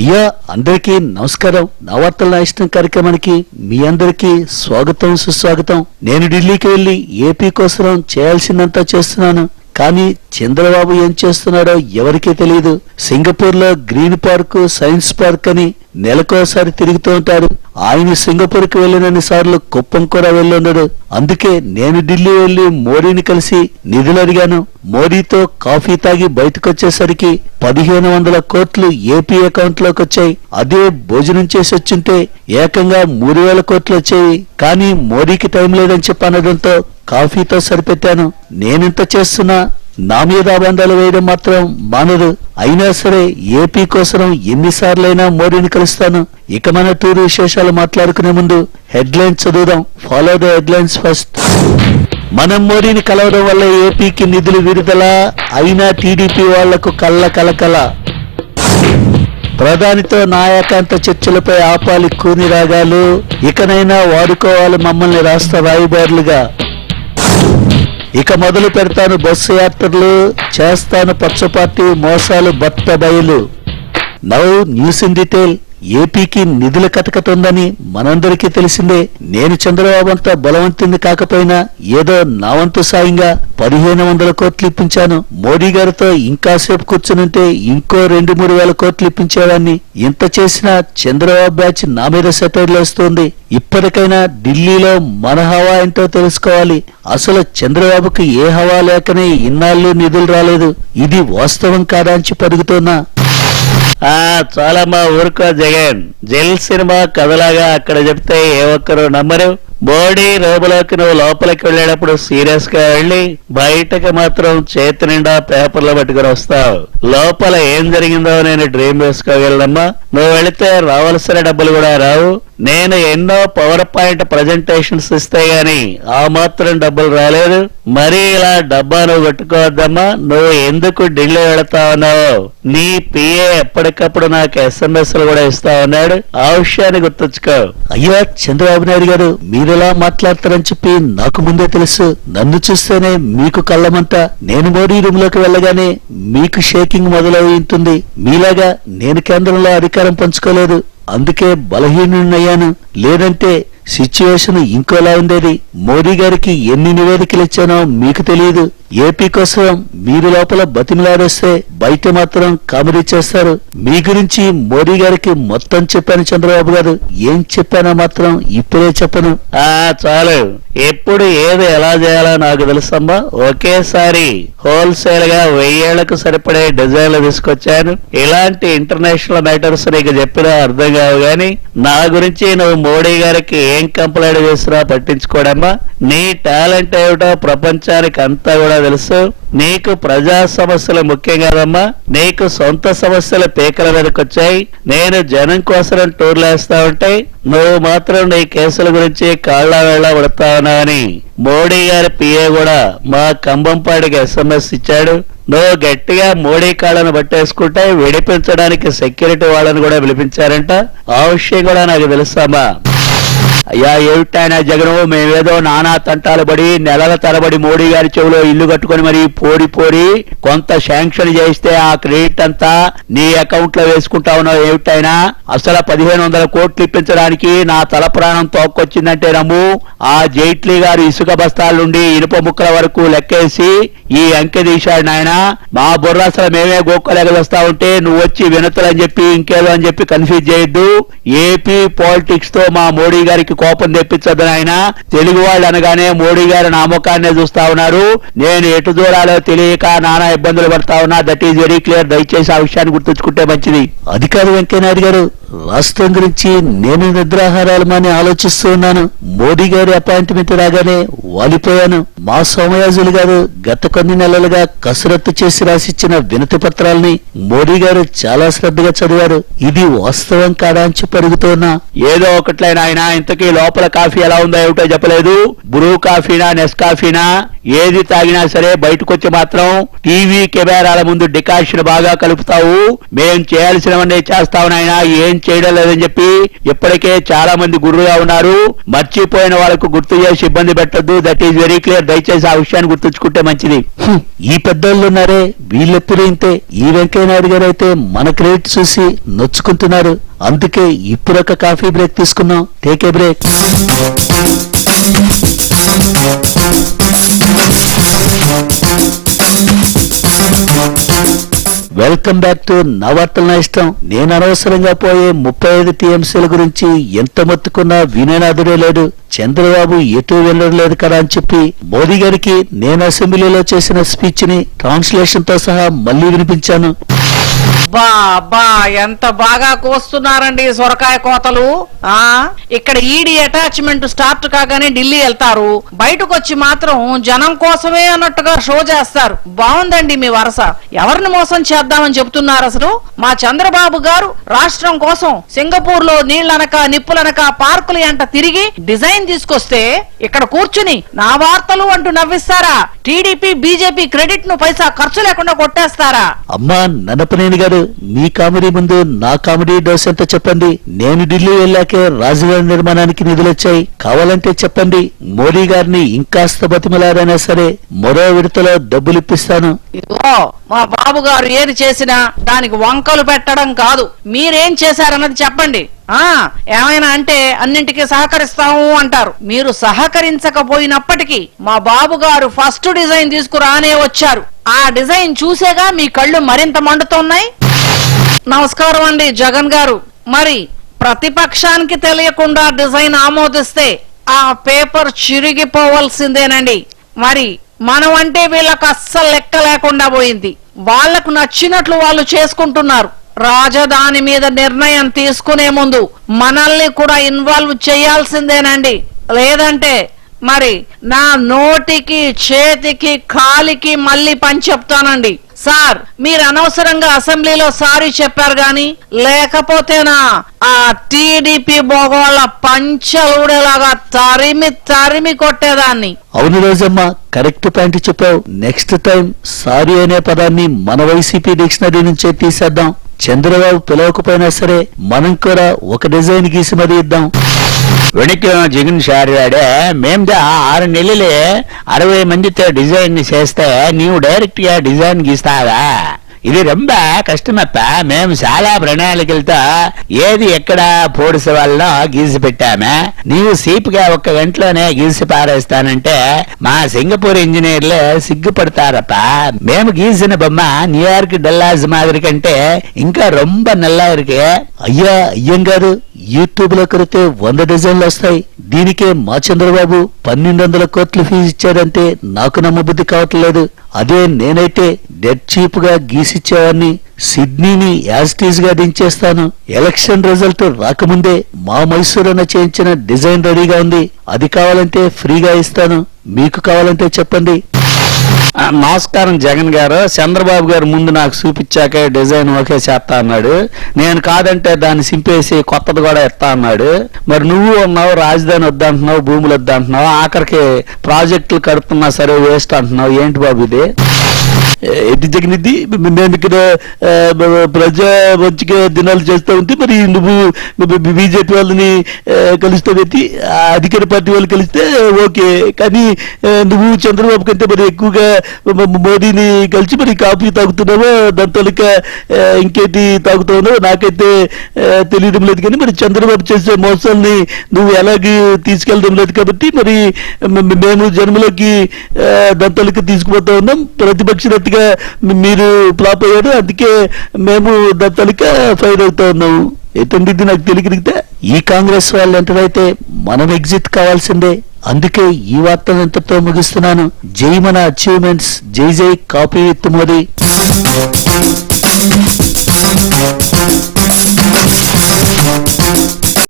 అయ్యా అందరికీ నమస్కారం. నా వార్తల ఇష్టం కార్యక్రమానికి మీ అందరికీ స్వాగతం సుస్వాగతం. నేను ఢిల్లీకి వెళ్లి ఏపీ కోసం చేయాల్సిందంతా చేస్తున్నాను. కానీ చంద్రబాబు ఏం చేస్తున్నాడో ఎవరికీ తెలియదు. సింగపూర్ లో గ్రీన్ పార్క్, సైన్స్ పార్క్ అని నెలకోసారి తిరుగుతూ ఉంటారు. ఆయన సింగపూర్ కి వెళ్లినన్ని సార్లు కుప్పం కూడా వెళ్ళున్నాడు. అందుకే నేను ఢిల్లీ వెళ్లి మోడీని కలిసి నిధులు అడిగాను. మోడీతో కాఫీ తాగి బయటకొచ్చేసరికి 1500 కోట్లు ఏపీ అకౌంట్ లోకి వచ్చాయి. అదే భోజనం చేసి వచ్చింటే ఏకంగా 3000 కోట్లు వచ్చేవి. కానీ మోడీకి టైం లేదని చెప్పి అనడంతో కాఫీతో సరిపెట్టాను. నేనింత చేస్తున్నా నా మీద అబంధాలు వేయడం మాత్రం మానదు. అయినా సరే ఏపీ కోసం ఎన్నిసార్లైనా మోడీని కలుస్తాను. ఇక మన టూర్ విశేషాలు మాట్లాడుకునే ముందు హెడ్లైన్స్ చదువుదాం. Follow the headlines first. మనం మోడీని కలవడం వల్ల ఏపీకి నిధులు విడుదల, అయినా టీడీపీ వాళ్లకు కలకల. ప్రధానితో నాయకాంత చర్చలపై ఆపాలి కూని రాగాలు, ఇకనైనా వాడుకోవాలి మమ్మల్ని రాష్ట్ర రాయబారులుగా. ఇక మొదలు పెడతాను బస్సు యాత్రలు, చేస్తాను పచ్చ పార్టీ మోసాలు బట్ట బయలు. Now news in detail. ఏపీకి నిధుల కటకటుందని మనందరికీ తెలిసిందే. నేను చంద్రబాబు అంతా బలవంతుని కాకపోయినా ఏదో నా వంతు సాయంగా 1500 కోట్లు ఇప్పించాను. మోడీ గారితో ఇంకాసేపు కూర్చునుంటే ఇంకో 2-3 వేల కోట్లు ఇప్పించేవాడిని. ఇంత చేసినా చంద్రబాబు బ్యాచ్ నా మీద సెటైర్లు వేస్తోంది. ఇప్పటికైనా ఢిల్లీలో మన హవా ఏంటో తెలుసుకోవాలి. అసలు చంద్రబాబుకి ఏ హవా లేకనే ఇన్నాళ్ళు నిధులు రాలేదు. ఇది వాస్తవం కాదా అని పరుగుతున్నా. చాలా మా ఊరుకో జగన్. జెల్ సినిమా కథలాగా అక్కడ చెప్తే ఏ ఒక్కరు నమ్మరు. మోడీ రూములోకి నువ్వు లోపలికి వెళ్ళేటప్పుడు సీరియస్ గా వెళ్ళి బయటకు మాత్రం చేతి నిండా పేపర్లు పట్టుకుని వస్తావు. లోపల ఏం జరిగిందో నేను డ్రీమ్ వేసుకోగలనమ్మా. నువ్వు వెళితే రావాల్సిన డబ్బులు కూడా రావు. నేను ఎన్నో పవర్ పాయింట్ ప్రజెంటేషన్స్ ఇస్తే గాని ఆ మాత్రం డబ్బులు రాలేదు. మరీ ఇలా డబ్బా నువ్వు కొట్టుకోవద్దమ్మా. నువ్వు ఎందుకు ఢిల్లీ వెళతా ఉన్నావు? నీ పిఏ ఎప్పటికప్పుడు నాకు SMS కూడా ఇస్తా ఉన్నాడు. ఆ విషయాన్ని గుర్తుంచుకో. అయ్యా చంద్రబాబు నాయుడు గారు, మీరెలా మాట్లాడతారని చెప్పి నాకు ముందే తెలుసు. నన్ను చూస్తేనే మీకు కళ్ళమంట. నేను మోడీ రూమ్ లోకి వెళ్ళగానే మీకు షేకింగ్ మొదలై ఉంటుంది. మీలాగా నేను కేంద్రంలో అధికారం పంచుకోలేదు. అందుకే బలహీనున్నయ్యాను. లేదంటే సిచ్యువేషన్ ఇంకోలా ఉండేది. మోడీ గారికి ఎన్ని నివేదికలు ఇచ్చానో మీకు తెలియదు. ఏపీ కోసం మీరు లోపల బతిమిలాడేస్తే బయట మాత్రం కామెడీ చేస్తారు. మీ గురించి మోడీ గారికి మొత్తం చెప్పాను చంద్రబాబు గారు. ఏం చెప్పానో మాత్రం ఇప్పుడే చెప్పను. చాలు. ఎప్పుడు ఏది ఎలా చేయాలో నాకు తెలుసమ్మా. ఒకేసారి హోల్సేల్ గా 1000 ఏళ్లకు సరిపడే డిజైన్లు తీసుకొచ్చాను. ఇలాంటి ఇంటర్నేషనల్ మ్యాటర్స్ నీకు చెప్పినా అర్థం కావు గాని నా గురించి నువ్వు మోడీ గారికి ఏం కంప్లైంట్ చేసినా పట్టించుకోడమ్మా. నీ టాలెంట్ ఏమిటో ప్రపంచానికి అంతా కూడా తెలుసు. నీకు ప్రజా సమస్యలు ముఖ్యం కాదమ్మా. నీకు సొంత సమస్యల పీకల మీదకొచ్చాయి. నేను జనం కోసం టూర్లు వేస్తా ఉంటే నువ్వు మాత్రం నీ కేసుల గురించి కాళ్ళ వేళ్ళ పడతా ఉన్నావని మోడీ గారి పిఏ కూడా మా కంబంపాడికి SMS ఇచ్చాడు. నువ్వు గట్టిగా మోడీ కాళ్ళను పట్టేసుకుంటే విడిపించడానికి సెక్యూరిటీ వాళ్ళని కూడా పిలిపించారంట. ఆ విషయం కూడా నాకు తెలుసామా. అయ్యా ఏమిటైనా జగను, మేమేదో నానా తంటాలు పడి నెలల తరబడి మోడీ గారి చెవిలో ఇల్లు కట్టుకుని మరి పోరి కొంత శాంక్షన్ చేస్తే ఆ క్రెడిట్ అంతా నీ అకౌంట్ లో వేసుకుంటా ఉన్నావు. ఏమిటైనా అసలు 1500 కోట్లు ఇప్పించడానికి నా తల ప్రాణం తోక్కొచ్చిందంటే నమ్ము. ఆ జైట్లీ గారు ఇసుక బస్తాల నుండి ఇనుప ముక్కల వరకు లెక్కేసి ఈ అంకె తీశాడు నాయన. మా బుర్ర అసలు మేమే గోక్కలేక వస్తా ఉంటే నువ్వు వచ్చి వినతులు అని చెప్పి ఇంకేదో అని చెప్పి కన్ఫ్యూజ్ చేయొద్దు. ఏపీ పాలిటిక్స్ తో మా మోడీ గారికి కోపం తెప్పించద్దు నాయన. తెలుగు వాళ్ళు అనగానే మోడీ గారు నా ముఖాన్నే చూస్తా ఉన్నారు. నేను ఎటు దూరాలో తెలియక నానా ఇబ్బందులు పడతా ఉన్నా. That is very clear. దయచేసి ఆ విషయాన్ని గుర్తుంచుకుంటే మంచిది. అధికారి వెంకయ్యనాయుడు గారు, రాష్ట్రం గురించి నేను నిద్రాహారాలు మాని ఆలోచిస్తూ ఉన్నాను. మోడీ గారి అపాయింట్మెంట్ రాగానే వాలిపోయాను. మా సోమయాజులు గారు గత కొన్ని నెలలుగా కసరత్తు చేసి రాసిచ్చిన వినతి పత్రాలని మోడీ గారు చాలా శ్రద్ధగా చదివారు. ఇది వాస్తవం కాదా అని పరుగుతున్నా. ఏదో ఒకట్లైనా ఆయన ఇంతకీ లోపల కాఫీ ఎలా ఉందో ఏమిటో చెప్పలేదు. బ్రూ కాఫీనా నెస్ కాఫీనా ఏది తాగినా సరే బయటకొచ్చి మాత్రం టీవీ కెమెరాల ముందు డికాషన్ బాగా కలుపుతావు. మేం చేయాల్సినవన్నీ చేస్తావు నాయన. ఏం డిజైన్ చేయడం లేదని చెప్పి ఇప్పటికే చాలా మంది గురువుగా ఉన్నారు. మర్చిపోయిన వాళ్ళకు గుర్తు చేసి ఇబ్బంది పెట్టద్దు. That is very clear. దయచేసి ఆ విషయాన్ని గుర్తుంచుకుంటే మంచిది. ఈ పెద్దోళ్ళు ఉన్నారే వీళ్ళెప్పుడు ఇంతే. ఈ వెంకయ్యనాయుడు గారు అయితే మన క్రెడిట్ చూసి నొచ్చుకుంటున్నారు. అందుకే ఇప్పుడు ఒక కాఫీ బ్రేక్ తీసుకున్నాం. Take a break. Welcome back to నా వార్తలు నా ఇష్టం. నేను అనవసరంగా పోయే 35 టీఎంసీల గురించి ఎంత మొత్తుకున్నా వినేనాదుడే లేడు. చంద్రబాబు ఎటు వెళ్ళలేదు కదా అని చెప్పి మోదీ గారికి నేను అసెంబ్లీలో చేసిన స్పీచ్ ని ట్రాన్స్లేషన్ తో సహా మళ్లీ వినిపించాను. బా ఎంత బాగా కోస్తున్నారండి సొరకాయ కోతలు. ఇక్కడ ఈడీ అటాచ్మెంట్ స్టార్ట్ కాగానే ఢిల్లీ వెళ్తారు, బయటకు వచ్చి మాత్రం జనం కోసమే అన్నట్టుగా షో చేస్తారు. బాగుందండి మీ వరస. ఎవరిని మోసం చేద్దామని చెప్తున్నారు అసలు? మా చంద్రబాబు గారు రాష్ట్రం కోసం సింగపూర్ లో నీళ్లనక నిప్పులనక పార్కులు అంట తిరిగి డిజైన్ తీసుకొస్తే ఇక్కడ కూర్చుని నా వార్తలు అంటూ నవ్విస్తారా? టీడీపీ బీజేపీ క్రెడిట్ ను పైసా ఖర్చు లేకుండా కొట్టేస్తారా? అమ్మా నన్నపనేని గారు, మీ కామెడీ ముందు నా కామెడీ డోస్ ఎంత చెప్పండి. నేను ఢిల్లీ వెళ్ళాకే రాజధాని నిర్మాణానికి నిధులొచ్చాయి. కావాలంటే చెప్పండి, మోడీ గారిని ఇంకాస్త బతిమలారైనా సరే మరో విడతలో డబ్బులు ఇప్పిస్తాను. ఇదిగో మా బాబు గారు ఏది చేసినా దానికి వంకలు పెట్టడం కాదు, మీరేం చేశారన్నది చెప్పండి. ఏమైనా అంటే అన్నింటికి సహకరిస్తాము అంటారు. మీరు సహకరించకపోయినప్పటికీ మా బాబు గారు ఫస్ట్ డిజైన్ తీసుకురానే వచ్చారు. ఆ డిజైన్ చూసేగా మీ కళ్ళు మరింత మండుతున్నాయి. నమస్కారం అండి జగన్ గారు. మరి ప్రతిపక్షానికి తెలియకుండా డిజైన్ ఆమోదిస్తే ఆ పేపర్ చిరిగిపోవాల్సిందేనండి. మరి మనం అంటే వీళ్ళకు అస్సలు లెక్క లేకుండా పోయింది. వాళ్లకు నచ్చినట్లు వాళ్ళు చేసుకుంటున్నారు. రాజధాని మీద నిర్ణయం తీసుకునే ముందు మనల్ని కూడా ఇన్వాల్వ్ చేయాల్సిందేనండి. లేదంటే మరి నా నోటికి చేతికి కాలికి మళ్ళీ పని చెప్తానండి. సార్, మీరు అనవసరంగా అసెంబ్లీలో సారీ చెప్పారు గాని లేకపోతేనా ఆ టీడీపీ బొగోళ్ళ పంచలుడేలాగా తరిమి కొట్టేదాన్ని. అవును రోజమ్మా, కరెక్ట్ పాయింట్ చెప్పావు. నెక్స్ట్ టైం సారీ అనే పదాన్ని మన వైసీపీ డిక్షనరీ నుంచే తీసేద్దాం. చంద్రబాబు పిలవకపోయినా సరే మనం కూడా ఒక డిజైన్ గీసి మరీ ఇద్దాం. వెనక్కి జగన్ సార్ వాడే మేము 6 నెలలే 60 మందితో డిజైన్ చేస్తే నీవు డైరెక్ట్ గా డిజైన్ గీస్తావా? ఇది రొంబ కష్టమప్ప. మేము చాలా ప్రణాళికలతో ఏది ఎక్కడ పోడిసే వాళ్ళ గీసి పెట్టామే. నీవు సీపుగా 1 గంటలోనే గీసి పారేస్తానంటే మా సింగపూర్ ఇంజనీర్లు సిగ్గుపడతారప్ప. మేము గీసిన బొమ్మ న్యూయార్క్ డల్లాస్ మాదిరి కంటే ఇంకా రొంబ నల్లా ఇరుకే. అయ్యా అయ్యంగారు, యూట్యూబ్ లో కొడితే 100 డిజైన్లు వస్తాయి. దీనికే మా చంద్రబాబు 1200 కోట్లు ఫీజు ఇచ్చాడంటే నాకు నమ్మబుద్ధి కావట్లేదు. అదే నేనైతే డెడ్ చీప్ గా గీసిచ్చేవాడిని. సిడ్నీని యాజ్టీజ్ గా దించేస్తాను. ఎలక్షన్ రిజల్ట్ రాకముందే మా మైసూరున చేయించిన డిజైన్ రెడీగా ఉంది. అది కావాలంటే ఫ్రీగా ఇస్తాను. మీకు కావాలంటే చెప్పండి. నమస్కారం జగన్ గారు. చంద్రబాబు గారు ముందు నాకు చూపించాకే డిజైన్ ఓకే చేస్తా అన్నాడు. నేను కాదంటే దాన్ని సింపేసి కొత్తది కూడా ఇస్తా అన్నాడు. మరి నువ్వు ఉన్నావు రాజధాని వద్దంటున్నావు, భూములు వద్దంటున్నావు, ఆఖరికి ప్రాజెక్టులు కడుతున్నా సరే వేస్ట్ అంటున్నావు. ఏంటి బాబు ఇది? ఎట్టి జగనిద్ది, మేము ఇక్కడ ప్రజా మంచిగా దినాలు చేస్తూ ఉంటే మరి నువ్వు బీజేపీ వాళ్ళని కలుస్తావేంటి? అధికార పార్టీ వాళ్ళు కలిస్తే ఓకే, కానీ నువ్వు చంద్రబాబు కంటే మరి ఎక్కువగా మోదీని కలిసి మరి కాఫీ తాగుతున్నావో దాని తొలక ఇంకేంటి తాగుతావునో నాకైతే తెలియడం లేదు. కానీ మరి చంద్రబాబు చేసే మోసాలని నువ్వు ఎలాగ తీసుకెళ్ళడం లేదు కాబట్టి మరి మేము జన్మలోకి దాని తొలక తీసుకుపోతా ఉన్నాం. ప్రతిపక్ష మీరు ఫ్లాప్ అయ్యారు, అందుకే మేము దాని తొలక ఫైర్ అవుతా ఉన్నాము. ఎటువంటి నాకు తెలియగలిగితే ఈ కాంగ్రెస్ వాళ్ళు ఎంతైతే మనం ఎగ్జిట్ కావాల్సిందే. అందుకే ఈ వార్తను ఎంతతో ముగిస్తున్నాను. జై మన అచీవ్మెంట్స్, జై జై కాపీ విత్ మోదీ.